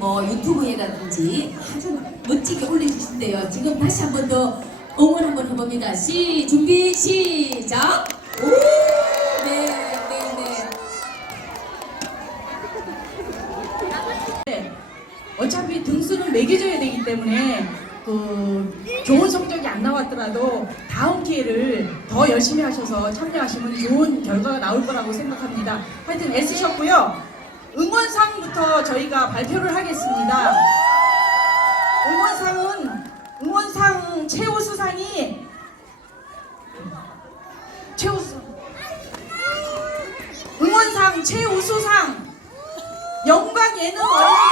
뭐 유튜브에라든지 아주 멋지게 올려주신대요. 지금 다시 한 번 더 응원 한번 해봅니다. 시, 준비, 시작! 오! 네, 네, 네. 어차피 등수는 매겨져야 되기 때문에 그 좋은 성적이 안 나왔더라도 다음 기회를 더 열심히 하셔서 참여하시면 좋은 결과가 나올 거라고 생각합니다. 하여튼 애쓰셨고요. 응원상부터 저희가 발표를 하겠습니다. 응원상은 응원상 최우수상이 최우수 응원상 최우수상 영광 예능 어린이집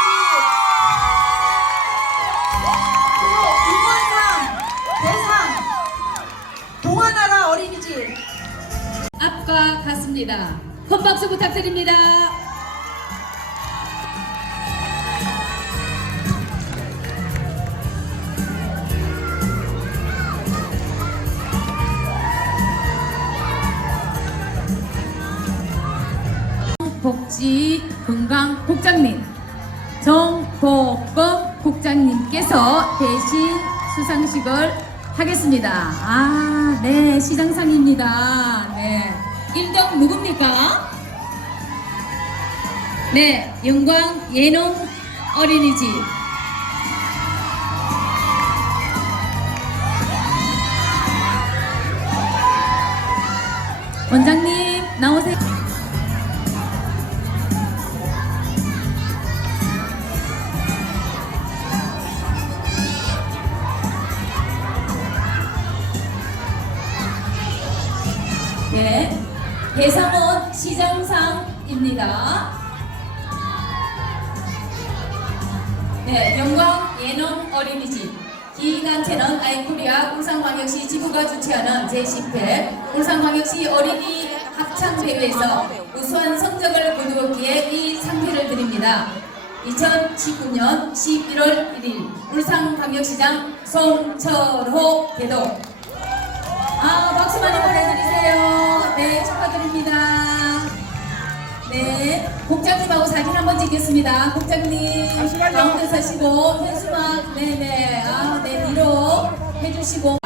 그리고 응원상 대상 동아나라 어린이집 앞과 같습니다. 큰 박수 부탁드립니다. 복지 건강 국장님 정복검 국장님께서 대신 수상식을 하겠습니다. 아, 네, 시장상입니다. 네. 1등 누굽니까? 네, 영광 예농 어린이집. 원장님, 나오세요. 네, 대상원 시장상입니다. 네, 영광 예농 어린이집. 기단체는 아이코리아 울산광역시 지부가 주최하는 제10회 울산광역시 어린이 합창대회에서 우수한 성적을 거두었기에 이 상패를 드립니다. 2019년 11월 1일 울산광역시장 송철호 대도 국장님하고 사진 한 번 찍겠습니다. 국장님. 가운데 서시고, 현수막, 네네, 아, 네, 위로 해주시고.